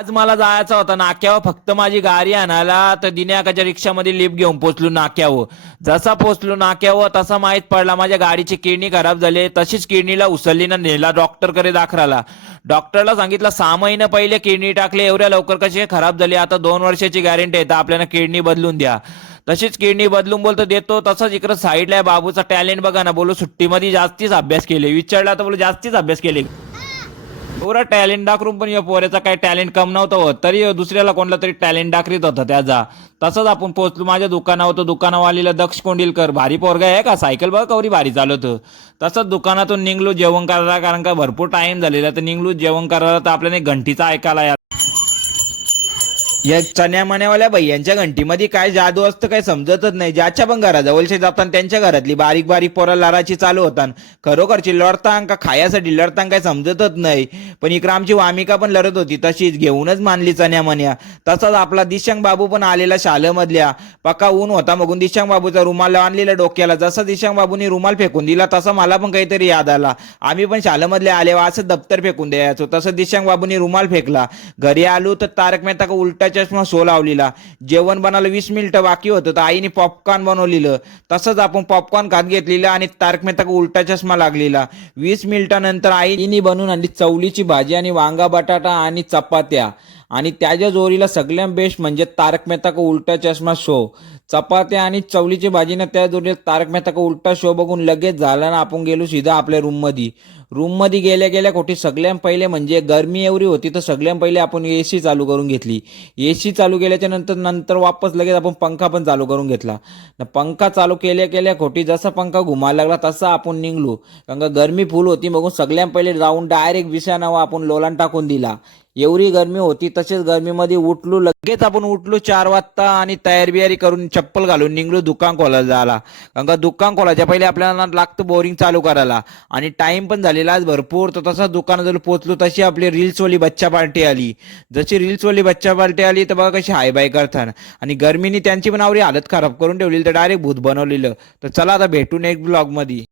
आज मला जायचं होतं नाक्यावर, फक्त माझी गाडी आणायला. तर दिन्याकाच्या रिक्षामध्ये लिफ्ट घेऊन पोचलो नाक्यावर. जसा पोचलो नाक्यावर तसा माहीत पडला माझ्या गाडीची किडनी खराब झाली. तशीच किडनीला उचलली नेला डॉक्टरकडे दाखवायला. डॉक्टरला सांगितलं 6 महिने पहिले किडनी टाकली, एवढ्या लवकर कशी खराब झाली, आता 2 वर्षाची गॅरंटी आहे, तर आपल्याला किडनी बदलून द्या. तशीच किडनी बदलून बोलतो देतो. तसंच इकडं साईडला आहे बाबूचा टॅलेंट बघा ना. बोलू सुट्टीमध्ये जास्तीच अभ्यास केले, विचारला तर बोलू जास्तीच अभ्यास केले. पुरा टॅलेंट दाखवून पण या पोऱ्याचा काही टॅलेंट कम नव्हतं होत, तरी दुसऱ्याला कोणला तरी टॅलेंट दाखवीत होता त्याचा. तसंच आपण पोहोचलो माझ्या दुकानावर. तो दुकानावालीला दक्ष कोंडिलकर भारी पोरगा आहे का, सायकल बघ कवरी भारी चालवतो. तसंच दुकानातून निघलो जेवण करायला, कारण का भरपूर टाइम झालेला. तर निघलो जेवण करायला, तर आपल्याला घंटीचा ऐकायला या चण्या मण्यावाल्या भैयांच्या घंटीमध्ये काय जादू असतं काय समजतच नाही. ज्याच्या पण घराजवळचे जाताना त्यांच्या घरातली बारीक बारीक पोरं लाराची चालू होतात. खरोखरची लढतां का खायासाठी लढतां काय समजतच नाही. पण इकडं आमची वामिका पण लढत होती, तशीच घेऊनच मानली चण्या मन्या. तसाच आपला दिशांग बाबू पण आलेला शाळेमधल्या. पक्का ऊन होता मगून दिशांग बाबूचा रुमाल आणलेला डोक्याला. जसा दिशांग बाबूनी रुमाल फेकून दिला तसा मला पण काहीतरी याद आला. आम्ही पण शाळेमधले आले असं दप्तर फेकून द्यायचो. तसं दिशांग बाबूनी रुमाल फेकला. घरी आलो तर तारक मेहता का उलटा चष्मा शो लावलेला. जेवण बनायला 20 मिनिटं बाकी होतं, तर आईने पॉपकॉर्न बनवलेलं. तसंच आपण पॉपकॉर्न खात घेतलेलं आणि तारक मेहता का उलटा चष्मा लागलेला. 20 मिनिटानंतर आईने बनवून आणली चवलीची भाजी आणि वांगा बटाटा आणि चपात्या. आणि त्याच्या जोडीला सगळ्यात बेस्ट म्हणजे तारक मेहता का उलटा चष्मा शो. चपात्या आणि चवलीची भाजीनं त्या जोडीला तारक मेहता का उलटा शो बघून लगेच झाला ना आपण गेलो सीधा आपल्या रूममध्ये गेल्या गेल्या कोठी सगळ्यात पहिले म्हणजे गरमी एवढी होती, तर सगळ्यात पहिले आपण एसी चालू करून घेतली. एसी चालू केल्याच्या नंतर वापस लगेच आपण पंखा पण चालू करून घेतला. पंखा चालू केल्या केल्या खोटी जसा पंखा घुमायला लागला तसा आपण निघलो, कारण का गरमी फुल होती. बघून सगळ्यात पहिले जाऊन डायरेक्ट विषाणावा आपण लोलान टाकून दिला. एवढी गरमी होती. तसेच गरमीमध्ये उठलो, लगेच आपण उठलो 4 वाजता आणि तयारी बियारी करून चप्पल घालून निघलो दुकान खोलायला जायला. कारण का दुकान खोलायच्या पहिले आपल्याला लागतं बोरिंग चालू करायला, आणि टाइम पण झालेला आज भरपूर. तर तसंच दुकानात जर पोहोचलो तशी आपली रील्सवाली बच्चा पार्टी आली. जशी रील्सवाली बच्चा पार्टी आली तर बघा कशी हाय बाय करतात. आणि गरमीने त्यांची पण आवडी हालत खराब करून ठेवली, तर डायरेक्ट भूत बनवलेलं. तर चला आता भेटून एक ब्लॉगमध्ये.